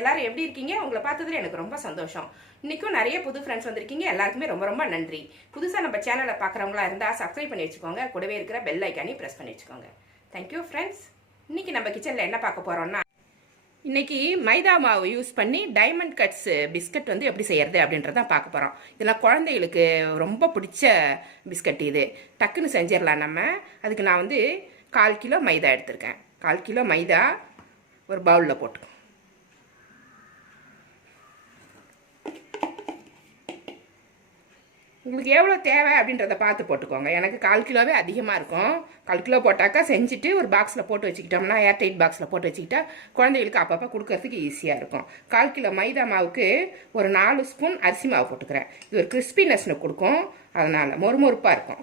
எல்லாரும் எப்படி இருக்கீங்க? உங்களை பார்த்ததுல எனக்கு ரொம்ப சந்தோஷம். இன்னைக்கும் நிறைய புது ஃப்ரெண்ட்ஸ் வந்திருக்கீங்க. எல்லாருக்குமே ரொம்ப ரொம்ப நன்றி. புதுசாக நம்ம சேனலை பார்க்குறவங்களா இருந்தால் சப்ஸ்கிரைப் பண்ணி வச்சுக்கோங்க. கூடவே இருக்கிற பெல் ஐக்கானே ப்ரெஸ் பண்ணி வச்சுக்கோங்க. தேங்க்யூ ஃப்ரெண்ட்ஸ் இன்னைக்கு நம்ம கிச்சனில் என்ன பார்க்க போகிறோம்னா இன்னைக்கு மைதா மாவு யூஸ் பண்ணி டைமண்ட் கட்ஸ் பிஸ்கட் வந்து எப்படி செய்யறது அப்படின்றத பார்க்க போகிறோம் இதெல்லாம் குழந்தைகளுக்கு ரொம்ப பிடிச்ச பிஸ்கட் இது. டக்குன்னு செஞ்சிடலாம் நம்ம. அதுக்கு நான் வந்து கால் கிலோ மைதா எடுத்திருக்கேன். கால் கிலோ மைதா ஒரு பவுலில் போட்டுக்கோ. உங்களுக்கு எவ்வளோ தேவை அப்படின்றத பார்த்து போட்டுக்கோங்க. எனக்கு கால் கிலோவே அதிகமாக இருக்கும். கால் கிலோ போட்டாக்கா செஞ்சுட்டு ஒரு பாக்ஸில் போட்டு வச்சுக்கிட்டோம்னா ஏர்டைட் பாக்ஸில் போட்டு வச்சுக்கிட்டா குழந்தைகளுக்கு அப்பப்போ கொடுக்கறதுக்கு ஈஸியாக இருக்கும். கால் கிலோ மைதா மாவுக்கு ஒரு நாலு ஸ்பூன் அரிசி மாவு போட்டுக்கிறேன். இது ஒரு கிறிஸ்பினஸ்னு கொடுக்கும். அதனால் மொறுமொறுப்பாக இருக்கும்.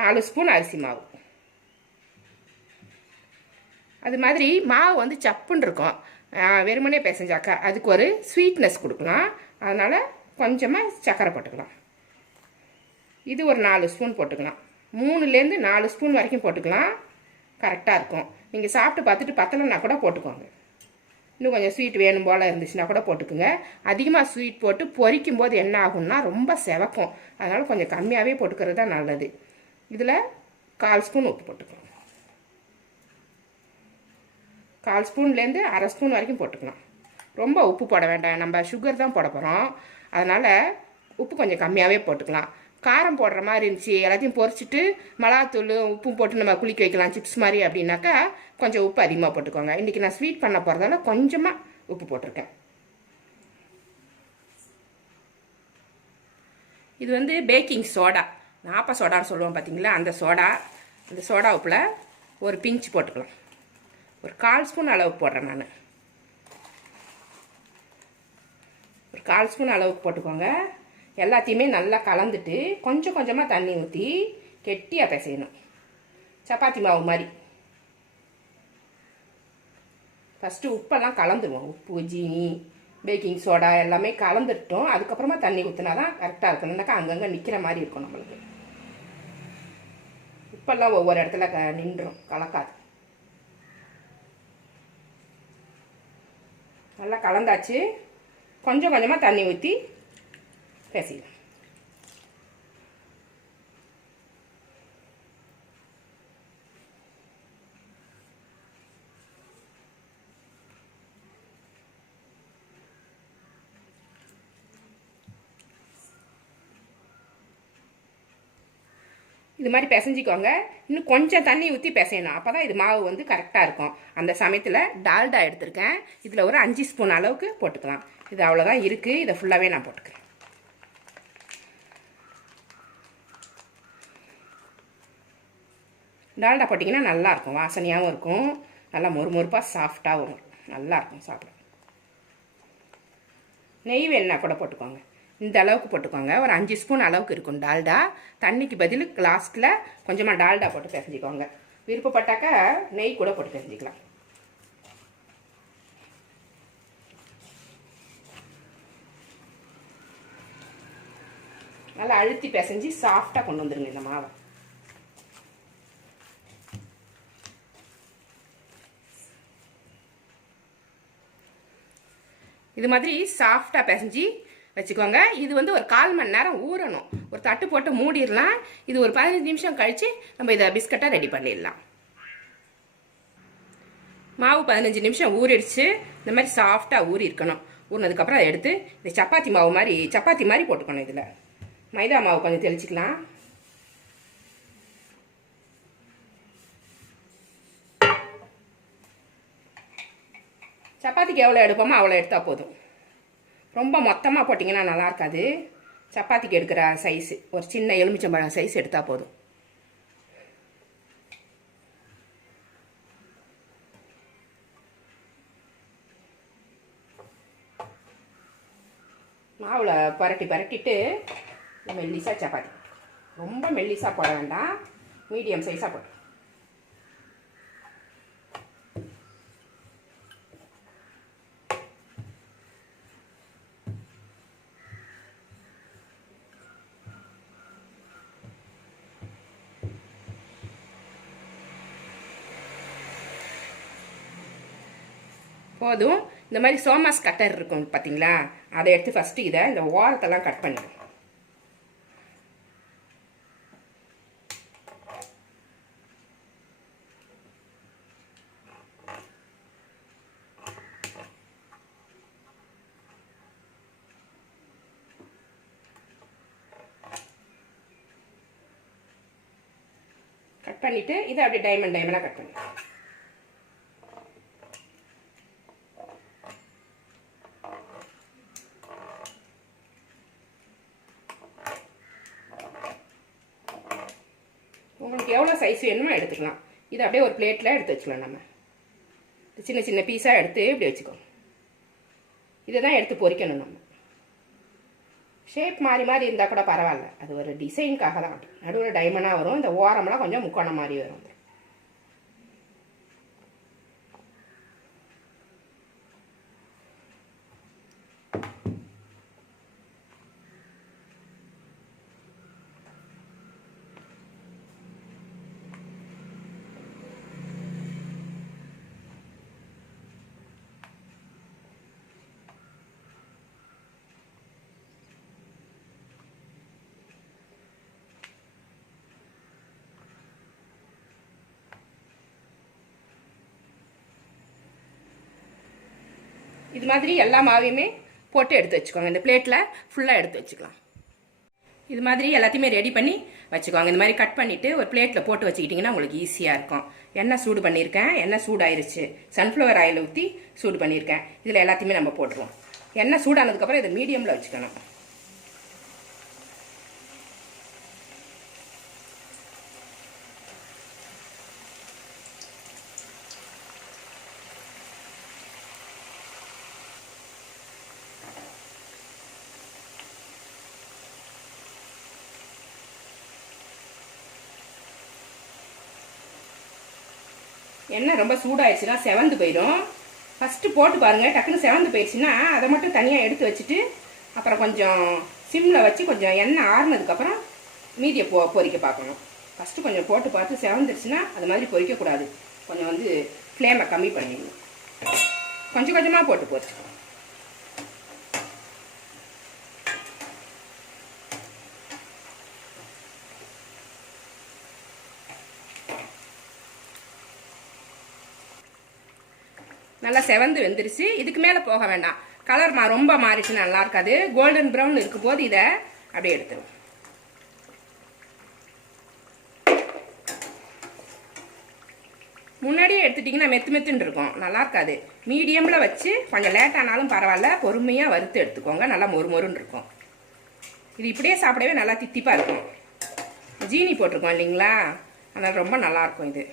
நாலு ஸ்பூன் அரிசி மாவு. அது மாதிரி மாவு வந்து சப்புன்னு இருக்கும். வெறுமனே பேசஞ்சாக்கா அதுக்கு ஒரு ஸ்வீட்னஸ் கொடுக்கலாம். அதனால் கொஞ்சமாக சக்கரை போட்டுக்கலாம். இது ஒரு நாலு ஸ்பூன் போட்டுக்கலாம். மூணுலேருந்து நாலு ஸ்பூன் வரைக்கும் போட்டுக்கலாம். கரெக்டாக இருக்கும். நீங்கள் சாப்பிட்டு பார்த்துட்டு பத்தலைன்னா கூட போட்டுக்கோங்க. இன்னும் கொஞ்சம் ஸ்வீட் வேணும் போல் இருந்துச்சுன்னா கூட போட்டுக்குங்க. அதிகமாக ஸ்வீட் போட்டு பொரிக்கும் போது என்ன ஆகும்னா ரொம்ப செவக்கும். அதனால் கொஞ்சம் கம்மியாகவே போட்டுக்கிறது தான் நல்லது. இதில் கால் ஸ்பூன் உப்பு போட்டுக்கலாம். கால் ஸ்பூன்லேருந்து அரை ஸ்பூன் வரைக்கும் போட்டுக்கலாம் ரொம்ப உப்பு போட வேண்டாம். நம்ம சுகர் தான் போட போகிறோம் அதனால் உப்பு கொஞ்சம் கம்மியாகவே போட்டுக்கலாம். காரம் போடுற மாதிரி இருந்துச்சு. எல்லாத்தையும் பொரிச்சிட்டு மிளகாத்தூள் உப்பும் போட்டு நம்ம குளிக்க வைக்கலாம். சிப்ஸ் மாதிரி அப்படின்னாக்கா கொஞ்சம் உப்பு அதிகமாக போட்டுக்கோங்க. இன்றைக்கி நான் ஸ்வீட் பண்ண போகிறதால கொஞ்சமாக உப்பு போட்டிருக்கேன். இது வந்து பேக்கிங் சோடா நாப்ப சோடான்னு சொல்லுவோம் பார்த்தீங்களா அந்த சோடா அந்த சோடா உப்பில் ஒரு பிஞ்சு போட்டுக்கலாம். ஒரு கால் ஸ்பூன் அளவு போடுறேன் நான். ஒரு கால் ஸ்பூன் அளவுக்கு போட்டுக்கோங்க. எல்லாத்தையுமே நல்லா கலந்துட்டு கொஞ்சம் கொஞ்சமாக தண்ணி ஊற்றி கெட்டியாக பிசையணும். சப்பாத்தி மாவு மாதிரி. ஃபஸ்ட்டு உப்பெல்லாம் கலந்துருவோம். உப்பு ஜீனி பேக்கிங் சோடா எல்லாமே கலந்துட்டோம். அதுக்கப்புறமா தண்ணி ஊற்றினா தான் கரெக்டாக இருக்கணும்னாக்கா அங்கங்கே நிற்கிற மாதிரி இருக்கும் நம்மளுக்கு. உப்பெல்லாம் ஒவ்வொரு இடத்துல க நின்றுடும் கலக்காது. நல்லா கலந்தாச்சு. கொஞ்சம் கொஞ்சமாக தண்ணி ஊற்றி பேசிக்கலாம். இது மாதிரி பிசைஞ்சிக்கோங்க. இன்னும் கொஞ்சம் தண்ணி ஊற்றி பிசையணும். அப்போ தான் இது மாவு வந்து கரெக்டாக இருக்கும். அந்த சமயத்தில் டால்டா எடுத்திருக்கேன். இதில் ஒரு அஞ்சு ஸ்பூன் அளவுக்கு போட்டுக்கலாம். இது அவ்வளோதான் இருக்குது இதை ஃபுல்லாகவே நான் போட்டுக்கிறேன். டால்டா போட்டிங்கன்னா நல்லாயிருக்கும் வாசனையாகவும் இருக்கும். நல்லா மொறுமொறுப்பாக சாஃப்டாகவும் இருக்கும். நல்லாயிருக்கும் சாப்பிட. நெய் வேணுன்னா கூட போட்டுக்கோங்க. இந்த அளவுக்கு போட்டுக்கோங்க. ஒரு அஞ்சு ஸ்பூன் அளவுக்கு இருக்கும் டால்டா. தண்ணிக்கு பதில் லாஸ்ட்டில் கொஞ்சமாக டால்டா போட்டு பிசைஞ்சிக்கோங்க. விருப்பப்பட்டாக்கா நெய் கூட போட்டு பிசைஞ்சிக்கலாம். நல்லா அழுத்தி பிசைஞ்சு சாஃப்டாக கொண்டு வந்துருங்க இந்த மாவை. இது மாதிரி சாஃப்டாக பிசைஞ்சு வச்சுக்கோங்க. இது வந்து ஒரு கால் மணி நேரம் ஊறணும். ஒரு தட்டு போட்டு மூடிடலாம். இது ஒரு பதினஞ்சு நிமிஷம் கழித்து நம்ம இதை பிஸ்கட்டாக ரெடி பண்ணிடலாம். மாவு பதினஞ்சு நிமிஷம் ஊறிடுச்சு. இந்த மாதிரி சாஃப்டாக ஊறி இருக்கணும். ஊறினதுக்கப்புறம் அதை எடுத்து இந்த சப்பாத்தி மாவு மாதிரி சப்பாத்தி மாதிரி போட்டுக்கணும் இதில். மைதா மாவு கொஞ்சம் தெளிச்சிக்கலாம். சப்பாத்திக்கு எவ்வளோ எடுப்போமோ அவ்வளோ எடுத்தால் போதும். ரொம்ப மொத்தமாக போட்டிங்கன்னா நல்லா இருக்காது. சப்பாத்திக்கு எடுக்கிற சைஸு ஒரு சின்ன எலுமிச்சம்பழம் சைஸ் எடுத்தால் போதும். மாவில் பரட்டி பரட்டிட்டு மெல்லிசாக சப்பாத்தி. ரொம்ப மெல்லிசாக போட வேண்டாம். மீடியம் சைஸாக போட்டு. போதும். இந்த மாதிரி சோமாஸ் கட்டர் இருக்கும் பார்த்தீங்களா அதை எடுத்து ஃபஸ்ட்டு இதை இந்த ஓரத்தெல்லாம் கட் பண்ணிடும் கட் பண்ணிவிட்டு இதை அப்படியே டைமண்ட் டைமண்டாக கட் பண்ணி நமக்கு எவ்வளோ சைஸ் வேணுமோ எடுத்துக்கலாம். இதை அப்படியே ஒரு பிளேட்டில் எடுத்து வச்சுக்கலாம் நம்ம. சின்ன சின்ன பீஸாக எடுத்து இப்படி வச்சுக்கோ. இதை தான் எடுத்து பொரிக்கணும் நம்ம. ஷேப் மாறி மாறி இருந்தால் கூட பரவாயில்ல. அது ஒரு டிசைனுக்காக தான் நடுவில் டைமண்டாக வரும். இந்த ஓரம்லாம் கொஞ்சம் முக்கோணம் மாதிரி வரும். இது மாதிரி எல்லா மாவையுமே போட்டு எடுத்து வச்சுக்கோங்க. இந்த பிளேட்டில் ஃபுல்லாக எடுத்து வச்சுக்கலாம். இது மாதிரி எல்லாத்தையுமே ரெடி பண்ணி வச்சுக்கோங்க. இந்த மாதிரி கட் பண்ணிவிட்டு ஒரு பிளேட்டில் போட்டு வச்சுக்கிட்டிங்கன்னா உங்களுக்கு ஈஸியாக இருக்கும். எண்ணெய் சூடு பண்ணியிருக்கேன். எண்ணெய் சூடாயிருச்சு. சன்ஃப்ளவர் ஆயில் ஊற்றி சூடு பண்ணியிருக்கேன். இதில் எல்லாத்தையுமே நம்ம போட்டுருவோம். எண்ணெய் சூடானதுக்கப்புறம் இதை மீடியமில் வச்சுக்கணும். எண்ணெய் ரொம்ப சூடாயிடுச்சுன்னா செவந்து போயிடும். ஃபஸ்ட்டு போட்டு பாருங்கள் டக்குன்னு செவந்து போயிடுச்சுன்னா அதை மட்டும் தனியாக எடுத்து வச்சுட்டு அப்புறம் கொஞ்சம் சிம்மில் வச்சு கொஞ்சம் எண்ணெய் ஆறுனதுக்கப்புறம் மீதியை பொ பொறிக்க பார்க்கணும். ஃபஸ்ட்டு கொஞ்சம் போட்டு பார்த்து செவந்துருச்சுன்னா அது மாதிரி பொறிக்கக்கூடாது. கொஞ்சம் வந்து ஃப்ளேமை கம்மி பண்ணிடணும். கொஞ்சம் கொஞ்சமாக போட்டு பொரிச்சுக்கணும் நல்லா செவந்து வெந்துருச்சு. இதுக்கு மேலே போக வேண்டாம். கலர் மா ரொம்ப மாறிச்சு நல்லா இருக்காது. கோல்டன் ப்ரௌன் இருக்கும் போது இதை அப்படியே எடுத்துரும். முன்னாடியே எடுத்துட்டிங்கன்னா மெத்து மெத்துன்னு இருக்கும். நல்லா இருக்காது. மீடியமில் வச்சு கொஞ்சம் லேட் ஆனாலும் பரவாயில்ல. பொறுமையாக வறுத்து எடுத்துக்கோங்க. நல்லா மொறு மொறுன்னு இருக்கும். இது இப்படியே சாப்பிடவே நல்லா தித்திப்பாக இருக்கும். ஜீனி போட்டிருக்கோம் இல்லைங்களா? அதனால் ரொம்ப நல்லாயிருக்கும் இது.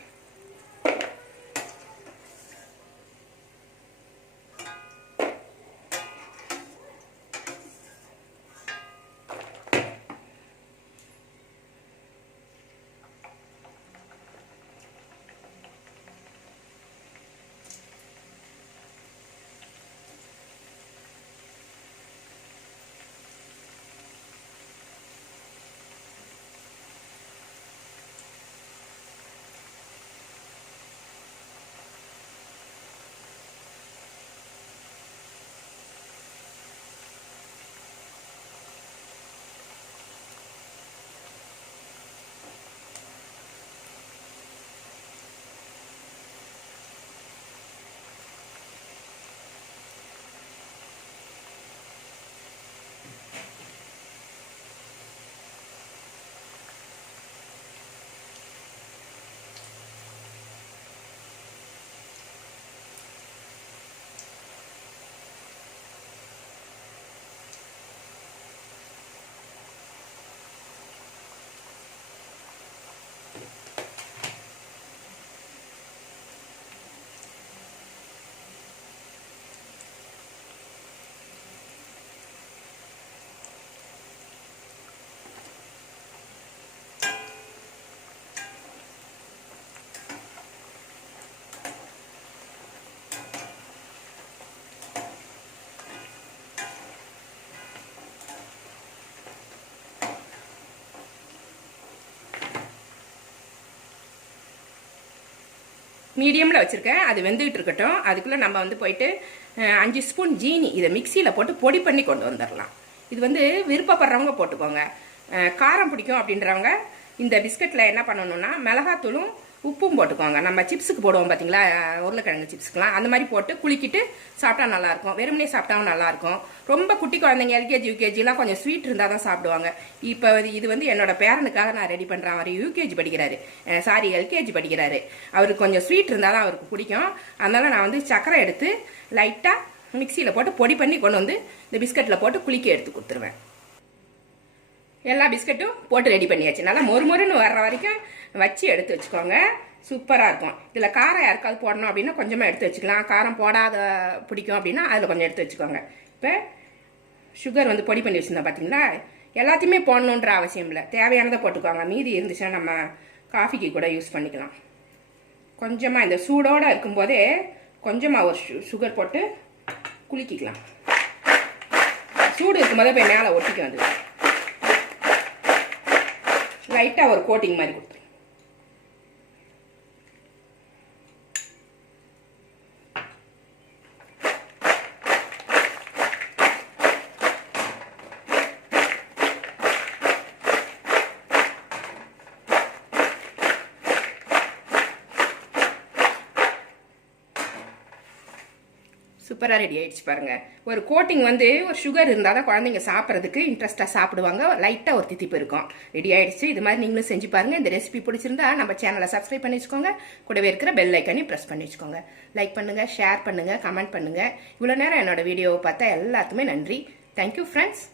மீடியமில் வச்சுருக்கேன். அது வெந்துகிட்டு இருக்கட்டும். அதுக்குள்ளே நம்ம வந்து போயிட்டு அஞ்சு ஸ்பூன் ஜீனி இதை மிக்சியில் போட்டு பொடி பண்ணி கொண்டு வந்துடலாம் இது வந்து விருப்பப்படுறவங்க போட்டுக்கோங்க. காரம் பிடிக்கும் அப்படின்றவங்க இந்த பிஸ்கட்டில் என்ன பண்ணணும்னா மிளகாத்தூளும் உப்பும் போட்டுக்கோங்க. நம்ம சிப்ஸுக்கு போடுவோம் பார்த்தீங்களா உருளைக்கிழங்கு சிப்ஸ்க்குலாம் அந்த மாதிரி போட்டு குளிக்கிட்டு சாப்பிட்டா நல்லாயிருக்கும். வெறுமனே சாப்பிட்டாவும் நல்லாயிருக்கும். ரொம்ப குட்டி குழந்தைங்க எல்கேஜி யூகேஜிலாம் கொஞ்சம் ஸ்வீட் இருந்தால் தான் சாப்பிடுவாங்க. இப்போ இது வந்து என்னோட பேரனுக்காக நான் ரெடி பண்ணுறேன் அவர் யூகேஜி படிக்கிறாரு. சாரி எல்கேஜி படிக்கிறாரு. அவருக்கு கொஞ்சம் ஸ்வீட் இருந்தால் தான் அவருக்கு பிடிக்கும். அதனால நான் வந்து சக்கரை எடுத்து லைட்டாக மிக்சியில் போட்டு பொடி பண்ணி கொண்டு வந்து இந்த பிஸ்கட்டில் போட்டு குளிக்க எடுத்து கொடுத்துருவேன். எல்லா பிஸ்கட்டும் போட்டு ரெடி பண்ணியாச்சு. நல்லா மொறு மொறுன்னு வர்ற வரைக்கும் வச்சு எடுத்து வச்சுக்கோங்க. சூப்பராக இருக்கும். இதில் காரம் யாருக்காவது போடணும் அப்படின்னா கொஞ்சமாக எடுத்து வச்சுக்கலாம். காரம் போடாத பிடிக்கும் அப்படின்னா அதில் கொஞ்சம் எடுத்து வச்சுக்கோங்க. இப்போ சுகர் வந்து பொடி பண்ணி வச்சுருந்தோம் பார்த்தீங்களா எல்லாத்தையுமே போடணுன்ற அவசியம் இல்லை. தேவையானதை போட்டுக்கோங்க. மீதி இருந்துச்சுன்னா நம்ம காஃபிக்கு கூட யூஸ் பண்ணிக்கலாம். கொஞ்சமாக இந்த சூடோடு இருக்கும்போதே கொஞ்சமாக ஒரு சுகர் போட்டு குலுக்கிக்கலாம் சூடு இருக்கும்போதே போய் மேலே ஒட்டிக்க வந்து லைட்டாக ஒரு கோட்டிங் மாதிரி கொடுத்துரு சூப்பராக ரெடி ஆயிடுச்சு பாருங்க. ஒரு கோட்டிங் வந்து ஒரு சுகர் இருந்தால் தான் குழந்தைங்க சாப்பிட்றதுக்கு இன்ட்ரெஸ்ட்டாக சாப்பிடுவாங்க. லைட்டாக ஒரு தித்திப்பு இருக்கும். ரெடி ஆயிடுச்சு. இது மாதிரி நீங்களும் செஞ்சு பாருங்க. இந்த ரெசிபி பிடிச்சிருந்தா நம்ம சேனலை சப்ஸ்கிரைப் பண்ணி வச்சுக்கோங்க. கூடவே இருக்கிற பெல் ஐக்கனையும் ப்ரெஸ் பண்ணி வச்சுக்கோங்க. லைக் பண்ணுங்க ஷேர் பண்ணுங்க கமெண்ட் பண்ணுங்க. இவ்வளோ நேரம் என்னோட வீடியோவை பார்த்தா எல்லாத்துக்குமே நன்றி. Thank you friends